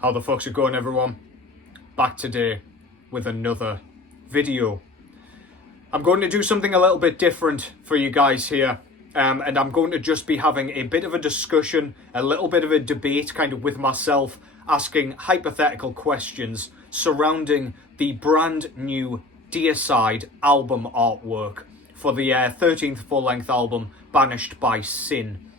How the fuck's it going, everyone? Back today with another video. I'm going to do something a little bit different for you guys here. And I'm going to just be having a bit of a discussion, a little bit of a debate kind of with myself, asking hypothetical questions surrounding the brand new Deicide album artwork for the 13th full-length album, Banished by Sin.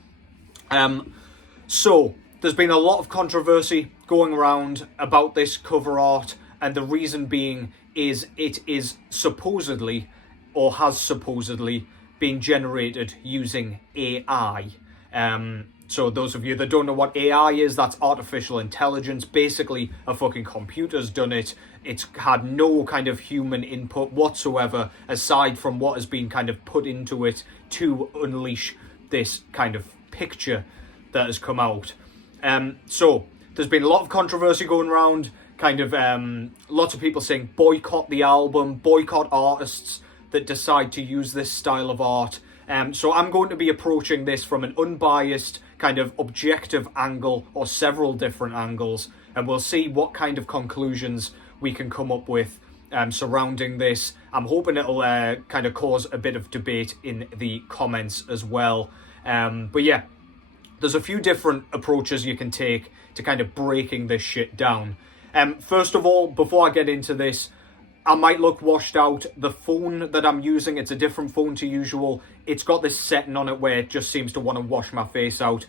So, there's been a lot of controversy going around about this cover art, and the reason being is it is supposedly, or has supposedly, been generated using AI. So those of you that don't know what AI is, that's artificial intelligence. Basically, a fucking computer's done it. It's had no kind of human input whatsoever, aside from what has been kind of put into it to unleash this kind of picture that has come out. So there's been a lot of controversy going around, kind of lots of people saying boycott the album, boycott artists that decide to use this style of art. So I'm going to be approaching this from an unbiased, kind of objective angle, or several different angles, and we'll see what kind of conclusions we can come up with surrounding this. I'm hoping it'll kind of cause a bit of debate in the comments as well. But yeah, there's a few different approaches you can take to kind of breaking this shit down. First of all, before I get into this, I might look washed out. The phone that I'm using, it's a different phone to usual. It's got this setting on it where it just seems to want to wash my face out.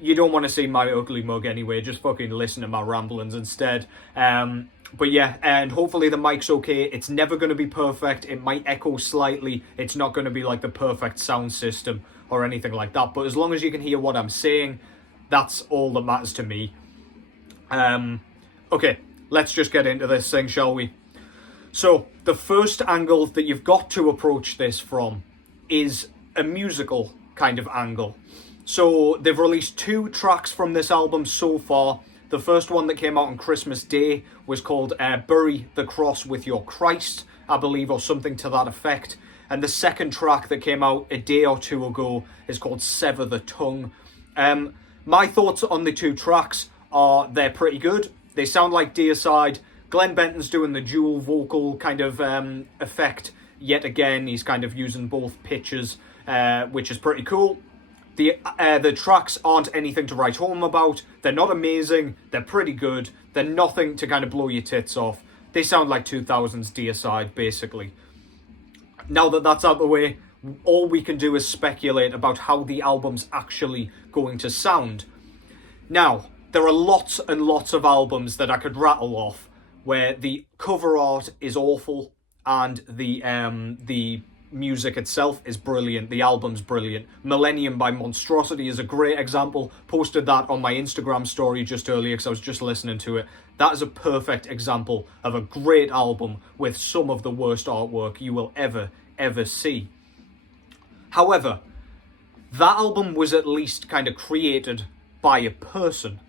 You don't want to see my ugly mug anyway. Just fucking listen to my ramblings instead. But yeah, and hopefully the mic's okay. It's never going to be perfect. It might echo slightly. It's not going to be like the perfect sound system or anything like that. But as long as you can hear what I'm saying, that's all that matters to me. Okay, let's just get into this thing, shall we? So, the first angle that you've got to approach this from is a musical kind of angle. So, they've released 2 tracks from this album so far. The first one that came out on Christmas Day was called Bury the Cross with Your Christ, I believe, or something to that effect. And the second track that came out a day or 2 ago is called Sever the Tongue. My thoughts on the 2 tracks are they're pretty good. They sound like Deicide. Glenn Benton's doing the dual vocal kind of effect. Yet again, he's kind of using both pitches, which is pretty cool. The tracks aren't anything to write home about. They're not amazing. They're pretty good. They're nothing to kind of blow your tits off. They sound like 2000s Deicide, basically. Now that that's out of the way, all we can do is speculate about how the album's actually going to sound. Now, there are lots and lots of albums that I could rattle off where the cover art is awful and the music itself is brilliant. The album's brilliant. Millennium by Monstrosity is a great example. Posted that on my Instagram story just earlier because I was just listening to it. That is a perfect example of a great album with some of the worst artwork you will ever see. However, that album was at least kind of created by a person.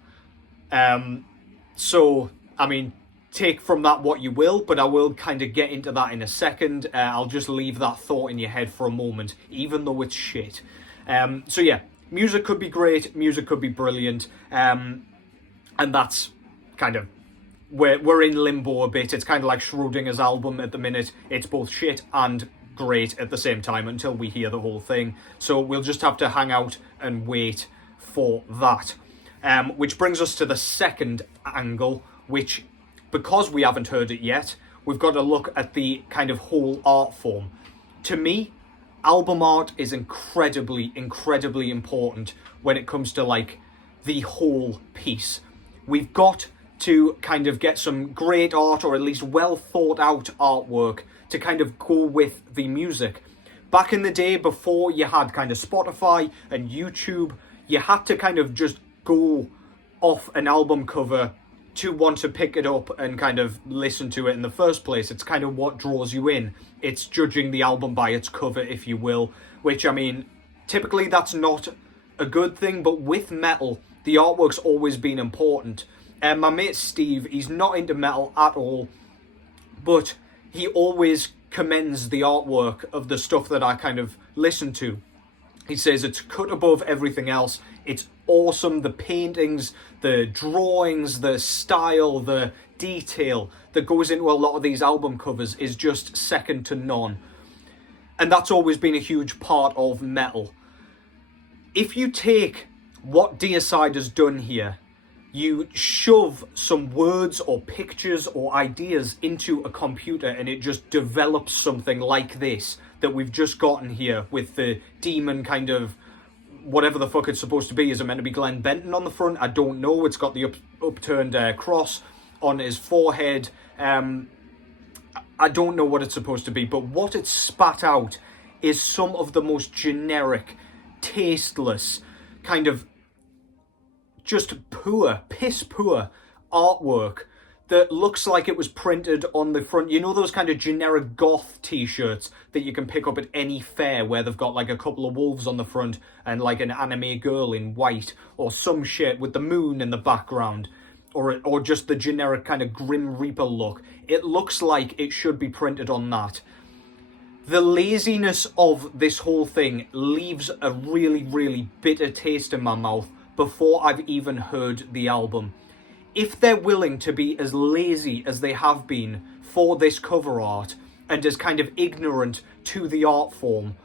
So, I mean, take from that what you will, but I will kind of get into that in a second. I'll just leave that thought in your head for a moment, even though it's shit. So yeah, music could be great, music could be brilliant, and that's kind of where we're in limbo a bit. It's kind of like Schrodinger's album at the minute. It's both shit and great at the same time until we hear the whole thing. So we'll just have to hang out and wait for that. Which brings us to the second angle, which, because we haven't heard it yet, we've got to look at the kind of whole art form. To me, album art is incredibly important when it comes to like the whole piece. We've got to kind of get some great art, or at least well thought out artwork, to kind of go with the music. Back in the day, before you had kind of Spotify and YouTube, you had to kind of just go off an album cover to want to pick it up and kind of listen to it in the first place. It's kind of what draws you in. It's judging the album by its cover, if you will, which, I mean, typically that's not a good thing, but with metal, the artwork's always been important. My mate Steve, he's not into metal at all, but he always commends the artwork of the stuff that I kind of listen to. He says it's cut above everything else. It's awesome. The paintings, the drawings, the style, the detail that goes into a lot of these album covers is just second to none. And that's always been a huge part of metal. If you take what Deicide has done here, you shove some words or pictures or ideas into a computer and it just develops something like this that we've just gotten here with the demon kind of whatever the fuck it's supposed to be. Is it meant to be Glenn Benton on the front? I don't know. It's got the upturned cross on his forehead. I don't know what it's supposed to be, but what it's spat out is some of the most generic, tasteless, kind of just poor, piss poor artwork that looks like it was printed on the front. You know those kind of generic goth t-shirts that you can pick up at any fair where they've got like a couple of wolves on the front and like an anime girl in white or some shit with the moon in the background, or just the generic kind of Grim Reaper look. It looks like it should be printed on that. The laziness of this whole thing leaves a really, really bitter taste in my mouth before I've even heard the album. If they're willing to be as lazy as they have been for this cover art and as kind of ignorant to the art form,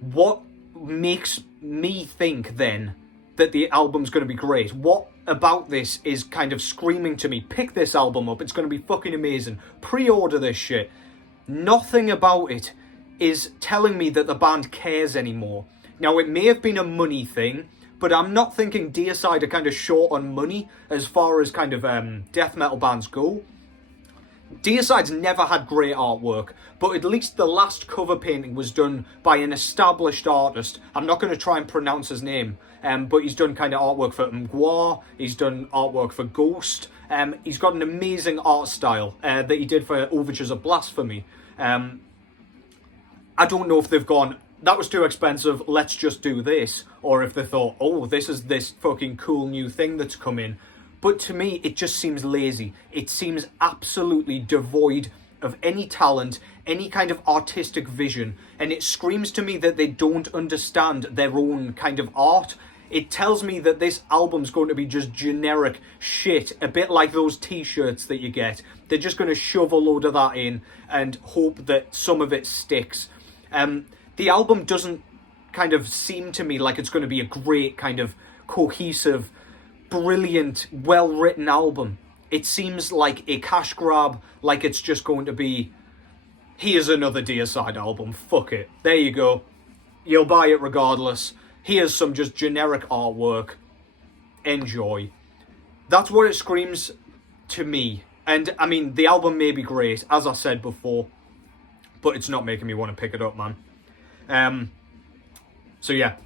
what makes me think then that the album's going to be great? What about this is kind of screaming to me, pick this album up, it's going to be fucking amazing, pre-order this shit? Nothing about it is telling me that the band cares anymore. Now, it may have been a money thing, but I'm not thinking Deicide are kind of short on money as far as kind of death metal bands go. Deicide's never had great artwork, but at least the last cover painting was done by an established artist. I'm not going to try and pronounce his name, but he's done kind of artwork for Mgwa, he's done artwork for Ghost. He's got an amazing art style that he did for Overtures of Blasphemy. I don't know if they've gone, that was too expensive, let's just do this. Or if they thought, oh, this is this fucking cool new thing that's come in. But to me, it just seems lazy. It seems absolutely devoid of any talent, any kind of artistic vision. And it screams to me that they don't understand their own kind of art. It tells me that this album's going to be just generic shit, a bit like those t-shirts that you get. They're just going to shove a load of that in and hope that some of it sticks. The album doesn't kind of seem to me like it's going to be a great kind of cohesive, brilliant, well-written album. It seems like a cash grab, like it's just going to be, here's another Deicide album, fuck it. There you go. You'll buy it regardless. Here's some just generic artwork. Enjoy. That's what it screams to me. And, I mean, the album may be great, as I said before, but it's not making me want to pick it up, man. So, yeah.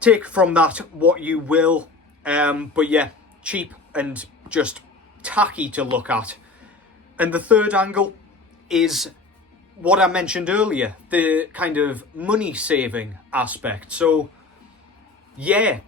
Take from that what you will. But, yeah, cheap and just tacky to look at. And the third angle is what I mentioned earlier, the kind of money-saving aspect. So, yeah,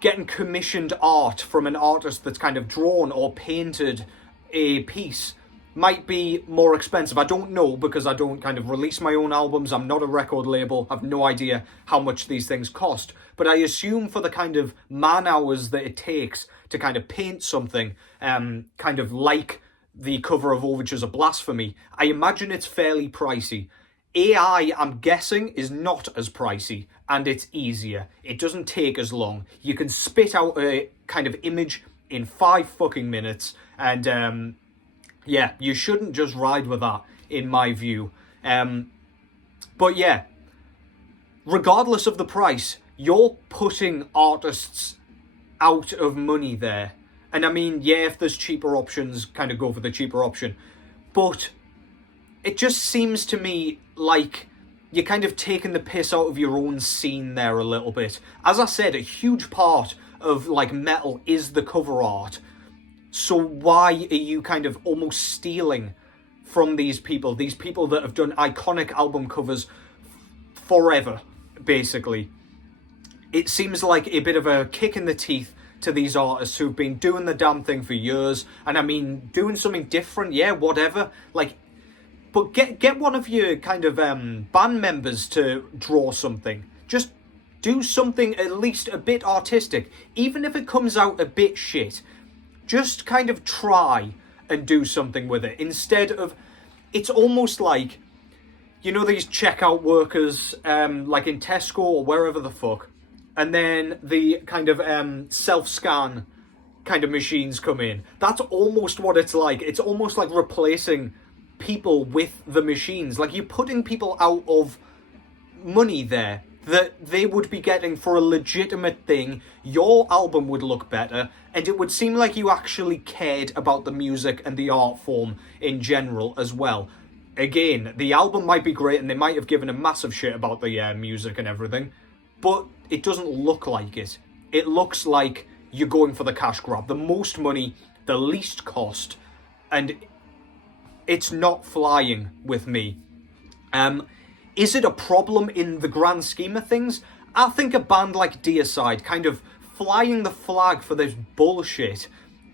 getting commissioned art from an artist that's kind of drawn or painted a piece might be more expensive. I don't know, because I don't kind of release my own albums. I'm not a record label. I've no idea how much these things cost. But I assume for the kind of man hours that it takes to kind of paint something, kind of like the cover of Overtures of Blasphemy, I imagine it's fairly pricey. AI, I'm guessing, is not as pricey, and it's easier. It doesn't take as long. You can spit out a kind of image in 5 fucking minutes, and yeah, you shouldn't just ride with that, in my view. But yeah, regardless of the price, you're putting artists out of money there. And I mean, yeah, if there's cheaper options, kind of go for the cheaper option. But it just seems to me like you're kind of taking the piss out of your own scene there a little bit. As I said, a huge part of like metal is the cover art. So why are you kind of almost stealing from these people that have done iconic album covers forever, basically? It seems like a bit of a kick in the teeth to these artists who've been doing the damn thing for years. And I mean, doing something different, yeah, whatever. Like, but get one of your kind of band members to draw something. Just Do something at least a bit artistic. Even if it comes out a bit shit, just kind of try and do something with it. Instead of, it's almost like, you know, these checkout workers, like in Tesco or wherever the fuck, and then the kind of self-scan kind of machines come in. That's almost what it's like. It's almost like replacing people with the machines. Like, you're putting people out of money there that they would be getting for a legitimate thing. Your album would look better, and it would seem like you actually cared about the music and the art form in general as well. Again, the album might be great, and they might have given a massive shit about the music and everything, but it doesn't look like it. It looks like you're going for the cash grab. The most money, the least cost, and it's not flying with me. Is it a problem in the grand scheme of things? I think a band like Deicide kind of flying the flag for this bullshit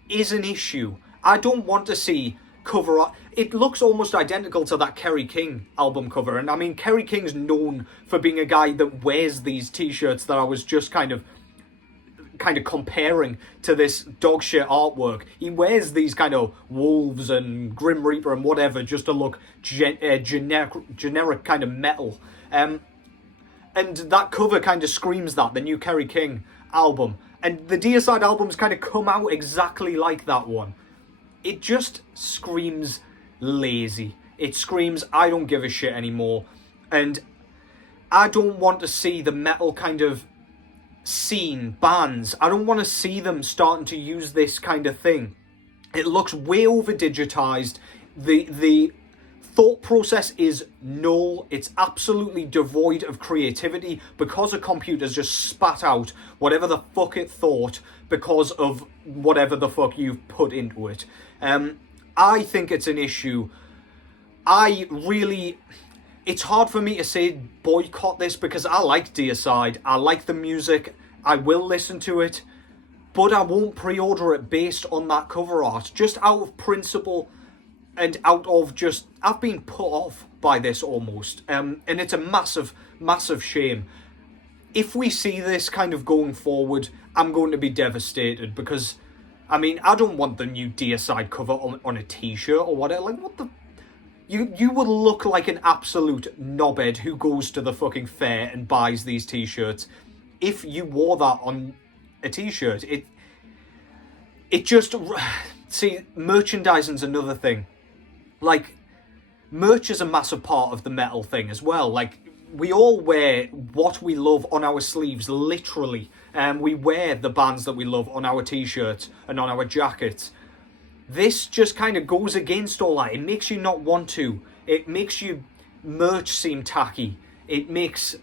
is an issue. I don't want to see cover art. It looks almost identical to that Kerry King album cover, and I mean, Kerry King's known for being a guy that wears these t-shirts that I was just kind of comparing to this dog shit artwork. He wears these kind of wolves and Grim Reaper and whatever just to look generic kind of metal. And that cover kind of screams that, the new Kerry King album. And the Deicide albums kind of come out exactly like that one. It just screams lazy. It screams, I don't give a shit anymore. And I don't want to see the metal kind of scene, bands, I don't want to see them starting to use this kind of thing. It looks way over digitized. The thought process is null. It's absolutely devoid of creativity because a computer's just spat out whatever the fuck it thought because of whatever the fuck you've put into it. I think it's an issue. It's hard for me to say boycott this because I like Deicide. I like the music. I will listen to it. But I won't pre-order it based on that cover art. Just out of principle and out of just... I've been put off by this almost. And it's a massive, massive shame. If we see this kind of going forward, I'm going to be devastated because, I mean, I don't want the new Deicide cover on a t-shirt or whatever. Like, what the... You would look like an absolute knobhead who goes to the fucking fair and buys these t-shirts if you wore that on a t-shirt. It just... See, merchandising's another thing. Like, merch is a massive part of the metal thing as well. Like, we all wear what we love on our sleeves, literally. We wear the bands that we love on our t-shirts and on our jackets. This just kind of goes against all that. It makes you not want to. It makes you merch seem tacky. It makes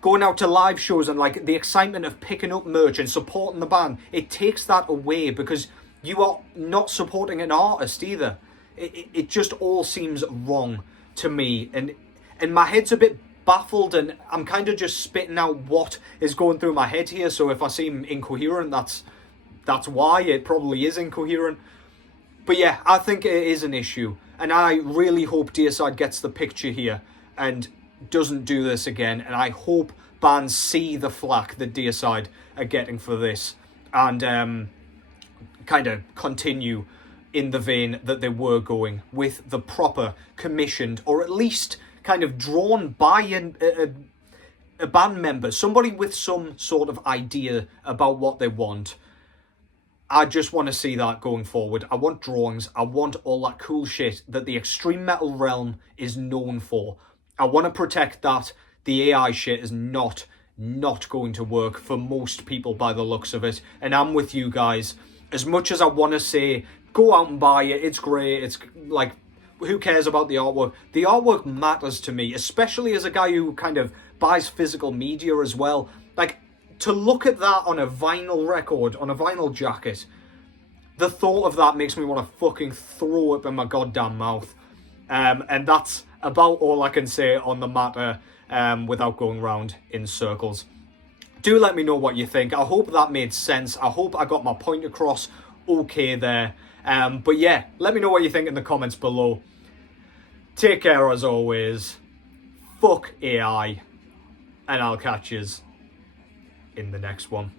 going out to live shows and like the excitement of picking up merch and supporting the band, it takes that away because you are not supporting an artist either. It just all seems wrong to me, and my head's a bit baffled, and I'm kind of just spitting out what is going through my head here. So if I seem incoherent, that's why. It probably is incoherent. But yeah, I think it is an issue, and I really hope Deicide gets the picture here and doesn't do this again, and I hope bands see the flack that Deicide are getting for this and kind of continue in the vein that they were going with the proper commissioned, or at least kind of drawn by a band member, somebody with some sort of idea about what they want. I just want to see that going forward. I want drawings. I want all that cool shit that the extreme metal realm is known for. I want to protect that. The AI shit is not going to work for most people by the looks of it. And I'm with you guys. As much as I want to say, go out and buy it, it's great, it's like, who cares about the artwork? The artwork matters to me, especially as a guy who kind of buys physical media as well. Like, to look at that on a vinyl record, on a vinyl jacket, the thought of that makes me want to fucking throw up in my goddamn mouth. And that's about all I can say on the matter without going round in circles. Do let me know what you think. I hope that made sense. I hope I got my point across okay there. But yeah, let me know what you think in the comments below. Take care as always. Fuck AI. And I'll catch yous in the next one.